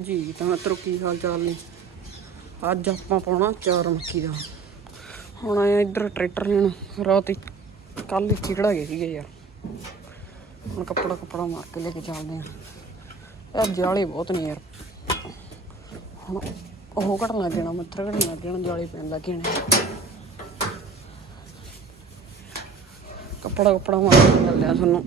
ਜੀ, ਤਾਂ ਮਿੱਤਰੋ, ਕੀ ਹਾਲ ਚਾਲ ਨੇ? ਅੱਜ ਆਪਾਂ ਪਾਉਣਾ ਚਾਰ ਮੱਕੀ ਦਾ ਹੁਣ ਆਇਆ ਇੱਧਰ ਟਰੈਕਟਰ ਲੈਣ। ਰਾਤ ਹੀ ਕੱਲ ਹੀ ਚਿਕੜਾ ਗਏ ਸੀਗੇ ਯਾਰ। ਹੁਣ ਕੱਪੜਾ ਕੱਪੜਾ ਮਾਰ ਕੇ ਲੈ ਕੇ ਚੱਲਦੇ ਆ। ਯਾਰ ਜਾਲੇ ਬਹੁਤ ਨੇ ਯਾਰ। ਹੁਣ ਉਹ ਘਟਣ ਲੱਗ ਜਾਣਾ ਮੱਥਰ ਘਟਣ ਲੱਗ ਜਾਣਾ, ਜਾਲੇ ਪੈਣ ਲੱਗ ਜਾਣੇ ਕੱਪੜਾ ਕੱਪੜਾ ਮਾਰ ਕੇ ਚੱਲਦੇ ਆ ਤੁਹਾਨੂੰ।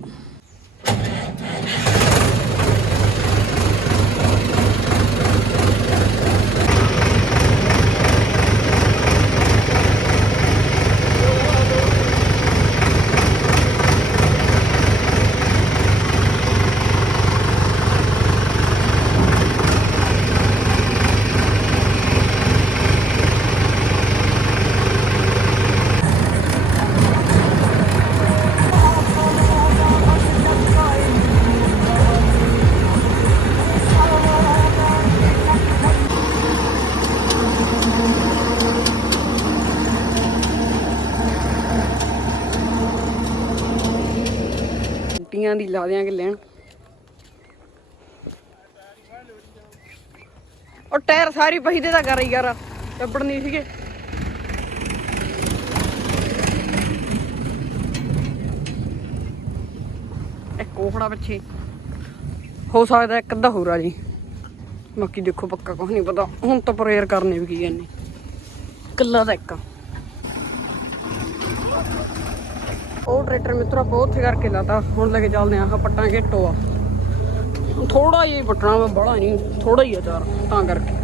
ਟੀਆਂ ਦੀ ਲਾ ਦਿਆਂਗੇ ਲੈਣ ਉਹ ਟਾਇਰ ਸਾਰੀ ਪਹੀਦੇ ਦਾ ਕਰ ਯਾਰ ਟੱਬੜ ਨਹੀਂ ਸੀਗੇ। ਇੱਕ ਕੋਖੜਾ ਪਿੱਛੇ। ਹੋ ਸਕਦਾ ਇੱਕ ਅੱਧਾ ਹੋਰ ਆ ਜੀ। ਬਾਕੀ ਦੇਖੋ ਪੱਕਾ ਕੁਝ ਨਹੀਂ ਪਤਾ। ਹੁਣ ਤਾਂ ਪ੍ਰੇਅਰ ਕਰਨੇ ਵੀ ਕੀ ਜਾਂਦੇ ਕੱਲਾ ਤਾਂ ਇੱਕ ਉਹ ਟਰੈਕਟਰ ਮਿੱਤਰ ਆਪਾਂ ਉੱਥੇ ਕਰਕੇ ਲਾਤਾ। ਹੁਣ ਲੈ ਕੇ ਚੱਲਦੇ ਆਂ ਆਹ ਪੱਟਾਂ ਘੇਟੋ ਆ। ਥੋੜਾ ਜਿਹਾ ਹੀ ਪੱਟਣਾ ਵਾ ਬੜਾ ਨਹੀਂ ਥੋੜਾ ਹੀ ਆ ਚਾਰ ਤਾਂ ਕਰਕੇ।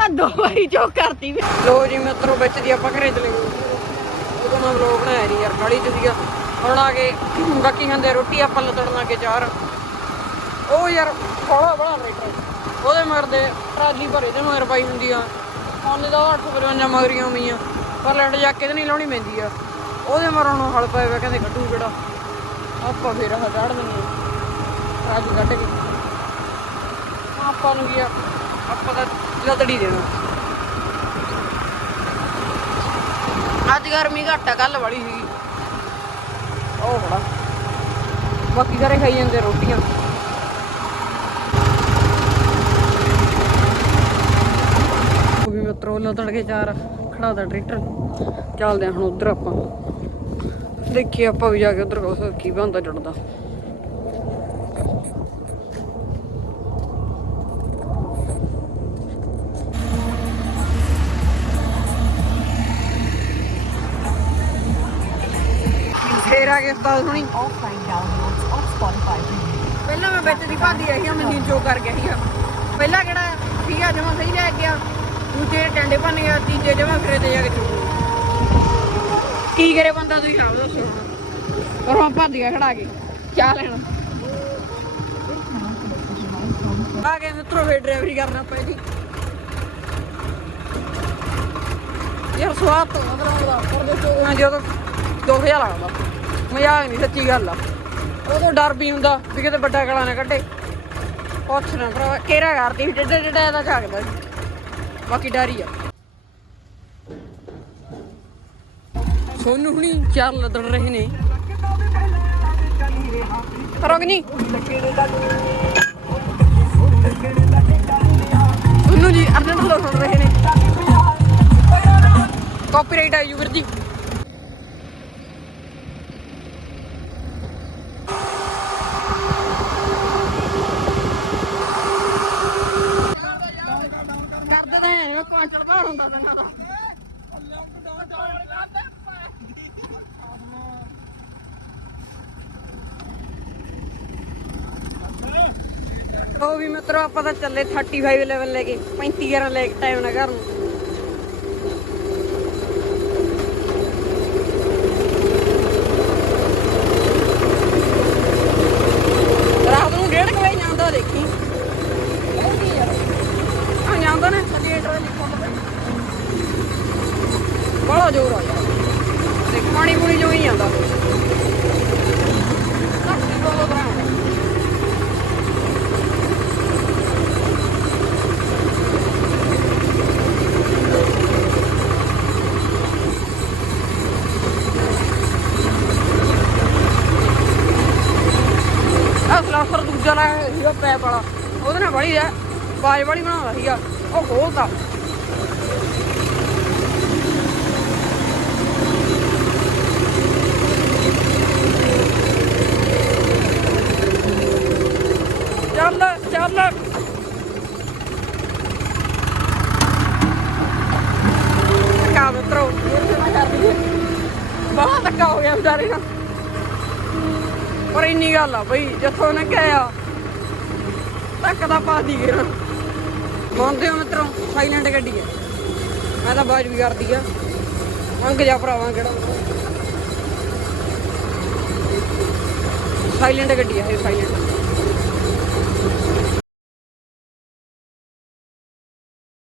ਆ ਦੋ ਵਾਰੀ ਜੋ ਕਰਤੀ ਵੀ ਲੋ ਜੀ ਮਿੱਤਰੋ ਵਿੱਚ ਦੀ ਆਪਾਂ ਘਰੇ ਚਲੇ ਗਏ ਉਦੋਂ ਮੈਂ ਵਲੋਗ ਬਣਾਇਆ ਨਹੀਂ ਯਾਰ ਗਾੜੀ ਚ ਸੀਗਾ। ਹੁਣ ਆ ਕੇ ਬਾਕੀ ਖਾਂਦੇ ਰੋਟੀ ਆਪਾਂ ਲੱਤੜਨ ਲੱਗੇ ਚਾਰ। ਉਹ ਯਾਰ ਬੜਾ ਬੜਾ ਟਰੈਕਟਰ ਉਹਦੇ ਮਗਰ ਦੇ ਟਰਾਲੀ ਭਰੇ ਦੇ ਮਗਰ ਪਾਈ ਹੁੰਦੀ ਆ। ਉਹਨੇ ਦਾ 855 ਮਗਰੀਆਂ ਹੋਈਆਂ ਪਰ ਲੈਟ ਜਾ ਕੇ ਤੇ ਨਹੀਂ ਲਾਉਣੀ ਪੈਂਦੀ ਆ। ਉਹਦੇ ਮਗਰ ਨੂੰ ਹਲ ਪਏ ਵੇ, ਕਹਿੰਦੇ ਕੱਢੂ ਕਿਹੜਾ ਆਪਾਂ ਫੇਰ ਆਹ ਚੜ ਦਿੰਦੇ ਆ। ਕੱਢ ਕੇ। ਆਪਾਂ ਨੂੰ ਕੀ ਆ? ਆਪਾਂ ਤਾਂ ਲਤੜੀ ਦੇਣਾ। ਅੱਜ ਗਰਮੀ ਘੱਟ ਆ ਕੱਲ ਵਾਲੀ ਸੀਗੀ। ਉਹ ਬੜਾ। ਬਾਕੀ ਘਰੇ ਖਾਈ ਜਾਂਦੇ ਰੋਟੀਆਂ। ਉਹ ਵੀ ਮਿੱਤਰੋ ਲਤੜ ਕੇ ਚਾਰ ਖੜਾ ਦਾ ਟਰੈਕਟਰ। ਚੱਲਦੇ ਆ ਹੁਣ ਉਧਰ ਆਪਾਂ। ਦੇਖੀਏ ਆਪਾਂ ਵੀ ਜਾ ਕੇ ਉਧਰ ਕੀ ਬੰਦਾ ਜੁੜਦਾ। ਫੇਰ ਆ ਕੇ ਉਸਤਾਦ. ਪਹਿਲਾਂ ਮੈਂ ਦੀ ਭਾਦੀ ਆਈ ਹਾਂ ਮੈਂ ਨੀਚੋ ਕਰ ਗਿਆ ਸੀ ਪਹਿਲਾ ਕਿਹੜਾ ਠੀਕ ਆ ਜਮਾ ਸਹੀ ਰਹਿ ਗਿਆ ਦੂਜੇ ਟੈਂਡੇ ਭੰਨ ਗਿਆ, ਤੀਜੇ ਜਮਾ ਫਿਰੇ ਤੇ ਜਾ ਕੇ ਕੀ ਕਰੇ ਬੰਦਾ ਤੁਸੀਂ ਆਪ ਦੱਸੋ। ਪਰ ਹੁਣ ਭੱਜ ਗਿਆ ਖੜਾ ਕੇ, ਚਾਹ ਲੈਣਾ। ਆ ਕੇ ਮਿੱਤਰੋ, ਫੇਰ ਡਰਾਈਵਰੀ ਕਰਨਾ ਪੈਦੀ ਯਾਰ ਸਵਾਦ ਤੋਂ ਮਤਲਬ ਦਾ ਪਰ ਦੇਖੋ ਜਦੋਂ 2000 ਲੱਗਦਾ। ਮਜ਼ਾਕ ਨਹੀਂ ਸੱਚੀ ਗੱਲ ਆ। ਉਦੋਂ ਡਰ ਵੀ ਹੁੰਦਾ ਵੀ ਕਿਤੇ ਵੱਡਾ ਗਲਾ ਨਾ ਕੱਢੇ। ਕੁਛ ਨਾ ਭਰਾ ਕੇਰਾ ਕਰਦੀ ਡੱਡਾ ਡੱਡਾ ਇਹਦਾ ਝਾਕਦਾ ਸੀ। ਬਾਕੀ ਡਰ ਹੀ ਆ। ਸੋਨੂੰ ਹੁਣੀ ਚਾਰ ਲੱਦੜ ਰਹੇ ਨੇ। ਰੁਕ ਨਹੀਂ ਸੋਨੂੰ ਜੀ ਅਰਜਨ ਤੋਂ ਸੁਣ ਰਹੇ ਨੇ। ਕਾਪੀਰਾਈਟ ਆਈ ਵੀਰ ਜੀ ਕਰਦੇ ਤਾਂ ਹੈ ਕੁਆਂਟਲ ਭਾਰ ਹੁੰਦਾ ਤਾਂ ਦਾ ਉਹ ਵੀ ਮਿੱਤਰੋ, ਆਪਾਂ ਤਾਂ ਚੱਲੇ 35 ਲੈਵਲ ਲੈ ਕੇ 35 11 ਲੈ ਕੇ ਟਾਈਮ ਨਾ ਘਰ ਨੂੰ। ਰਾਤ ਨੂੰ ਡੇਢ ਕੁ ਵਜੇ ਜਾਂਦਾ ਦੇਖੀ। ਜਾਂਦਾ ਬੜਾ ਜ਼ੋਰ ਆ ਯਾਰ। ਤੇ ਪਾਣੀ ਪੂਣੀ ਜੋ ਹੀ ਜਾਂਦਾ ਘੱਟ ਦੋ ਦੋ ਤਰ੍ਹਾਂ ਦੂਜਾ ਲਾਇਆ ਸੀਗਾ ਪੈਪ ਵਾਲਾ। ਉਹਦੇ ਨਾਲ ਬੜੀ ਹੈ ਬਾਜ ਵਾਲੀ ਬਣਾਉਂਦਾ ਸੀਗਾ। ਉਹ ਖੋਲਤਾ। ਚੱਲ ਚੱਲ। ਧੱਕਾ ਮਿੱਤਰੋ ਇਹ ਨਾ ਕਰ ਬਹੁਤ ਧੱਕਾ ਹੋ ਗਿਆ ਵਿਚਾਰੇ ਨਾਲ ਪਰ ਇੰਨੀ ਗੱਲ ਆ ਬਈ, ਜਿੱਥੋਂ ਉਹਨੇ ਕਿਹਾ, ਧੱਕ ਦਾ ਪਾ ਦੀ ਗਿਆ ਮੰਨਦੇ ਹੋ ਮਿੱਤਰੋ ਸਾਈਲੈਂਟ ਗੱਡੀ ਹੈ ਮੈਂ ਤਾਂ ਬਾਜ ਵੀ ਕਰਦੀ ਆ। ਮੰਗ ਜਾ ਭਰਾਵਾਂ ਕਿਹੜਾ। ਸਾਈਲੈਂਟ ਗੱਡੀ ਹੈ ਇਹ ਸਾਈਲੈਂਟ